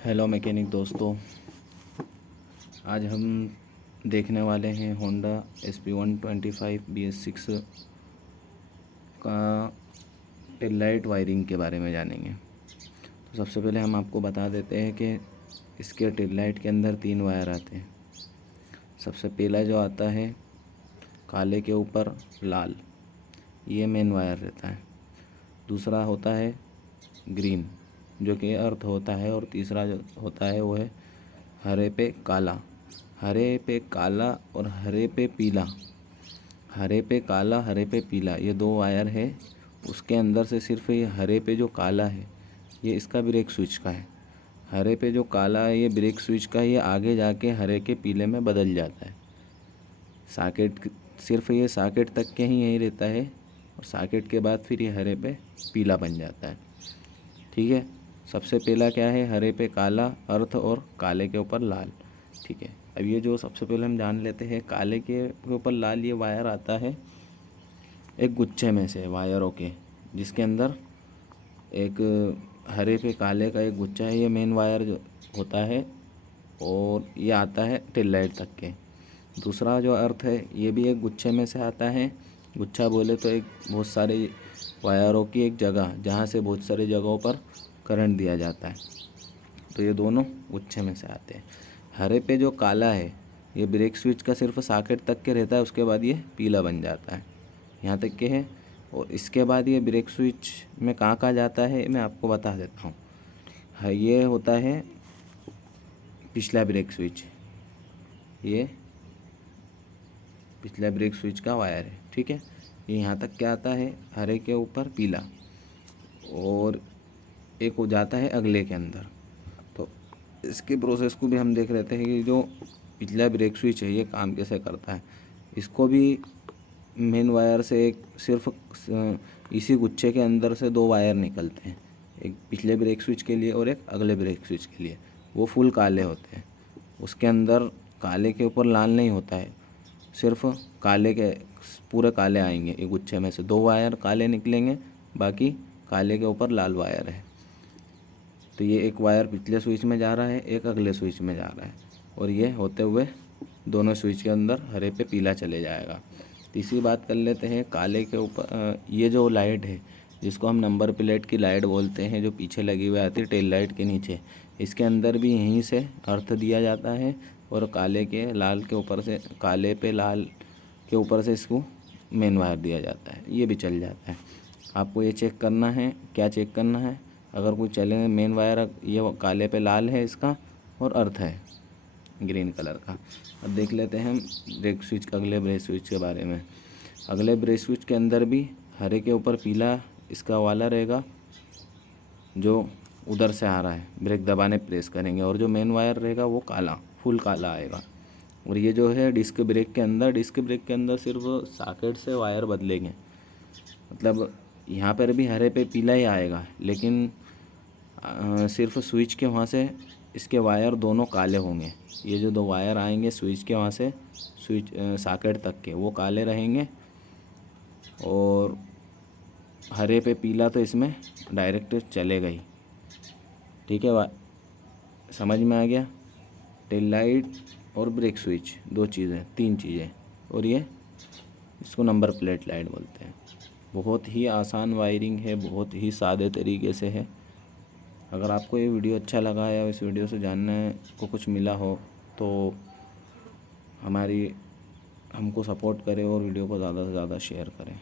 Hello mechanic दोस्तों, आज हम देखने वाले हैं होंडा SP125 BS6 का टेल लाइट वायरिंग के बारे में जानेंगे। तो सबसे पहले हम आपको बता देते हैं कि इसके टेल लाइट के अंदर 3 वायर आते हैं। सबसे पहला जो आता है काले के ऊपर लाल, ये मेन वायर रहता है। दूसरा होता है ग्रीन जो कि अर्थ होता है, और तीसरा जो होता है वो है हरे पे काला। हरे पे काला और हरे पे पीला, हरे पे काला हरे पे पीला, ये 2 वायर है। उसके अंदर से सिर्फ ये हरे पे जो काला है ये इसका ब्रेक स्विच का है। हरे पे जो काला है ये ब्रेक स्विच का, ये आगे जाके हरे के पीले में बदल जाता है। सॉकेट सिर्फ ये सॉकेट तक के ही यही रहता है, और सॉकेट के बाद फिर ये हरे पे पीला बन जाता है। ठीक है, सबसे पहला क्या है, हरे पे काला अर्थ और काले के ऊपर लाल। ठीक है, अब ये जो सबसे पहले हम जान लेते हैं काले के ऊपर लाल, ये वायर आता है एक गुच्छे में से वायरों के, जिसके अंदर एक हरे पे काले का एक गुच्छा है, ये मेन वायर जो होता है, और ये आता है टेल लाइट तक के। दूसरा जो अर्थ है ये भी एक गुच्छे में से आता है। गुच्छा बोले तो एक बहुत सारे वायरों की एक जगह, जहाँ से बहुत सारी जगहों पर करंट दिया जाता है। तो ये दोनों गुच्छे में से आते हैं। हरे पे जो काला है ये ब्रेक स्विच का सिर्फ सॉकेट तक के रहता है, उसके बाद ये पीला बन जाता है, यहाँ तक के है। और इसके बाद ये ब्रेक स्विच में कहाँ कहाँ जाता है मैं आपको बता देता हूँ। ये होता है पिछला ब्रेक स्विच, ये पिछला ब्रेक स्विच का वायर है। ठीक है, ये यहाँ तक क्या आता है, हरे के ऊपर पीला, और एक हो जाता है अगले के अंदर। तो इसके प्रोसेस को भी हम देख लेते हैं कि जो पिछला ब्रेक स्विच है ये काम कैसे करता है। इसको भी मेन वायर से एक सिर्फ इसी गुच्छे के अंदर से 2 वायर निकलते हैं, एक पिछले ब्रेक स्विच के लिए और एक अगले ब्रेक स्विच के लिए। वो फुल काले होते हैं, उसके अंदर काले के ऊपर लाल नहीं होता है, सिर्फ काले के पूरे काले आएंगे। एक गुच्छे में से 2 वायर काले निकलेंगे, बाकी काले के ऊपर लाल वायर है। तो ये एक वायर पिछले स्विच में जा रहा है, एक अगले स्विच में जा रहा है, और ये होते हुए दोनों स्विच के अंदर हरे पे पीला चले जाएगा। तीसरी बात कर लेते हैं काले के ऊपर, ये जो लाइट है जिसको हम नंबर प्लेट की लाइट बोलते हैं, जो पीछे लगी हुई आती है टेल लाइट के नीचे, इसके अंदर भी यहीं से अर्थ दिया जाता है, और काले के लाल के ऊपर से, काले पे लाल के ऊपर से इसको मेन वायर दिया जाता है, ये भी चल जाता है। आपको ये चेक करना है, क्या चेक करना है, अगर कोई चले मेन वायर ये काले पे लाल है इसका, और अर्थ है ग्रीन कलर का। अब देख लेते हैं हम ब्रेक स्विच, अगले ब्रेक स्विच के बारे में। अगले ब्रेक स्विच के अंदर भी हरे के ऊपर पीला इसका वाला रहेगा, जो उधर से आ रहा है, ब्रेक दबाने प्रेस करेंगे, और जो मेन वायर रहेगा वो काला, फुल काला आएगा। और ये जो है डिस्क ब्रेक के अंदर, डिस्क ब्रेक के अंदर सिर्फ सॉकेट से वायर बदलेंगे, मतलब यहाँ पर भी हरे पे पीला ही आएगा, लेकिन सिर्फ स्विच के वहाँ से इसके वायर दोनों काले होंगे। ये जो 2 वायर आएंगे स्विच के वहाँ से स्विच सॉकेट तक के, वो काले रहेंगे, और हरे पे पीला तो इसमें डायरेक्ट चलेगा ही। ठीक है, समझ में आ गया। टेल लाइट और ब्रेक स्विच 2 चीज़ें, 3 चीज़ें, और ये इसको नंबर प्लेट लाइट बोलते हैं। बहुत ही आसान वायरिंग है, बहुत ही सादे तरीके से है। अगर आपको ये वीडियो अच्छा लगा या इस वीडियो से जानने को कुछ मिला हो तो हमको सपोर्ट करें और वीडियो को ज़्यादा से ज़्यादा शेयर करें।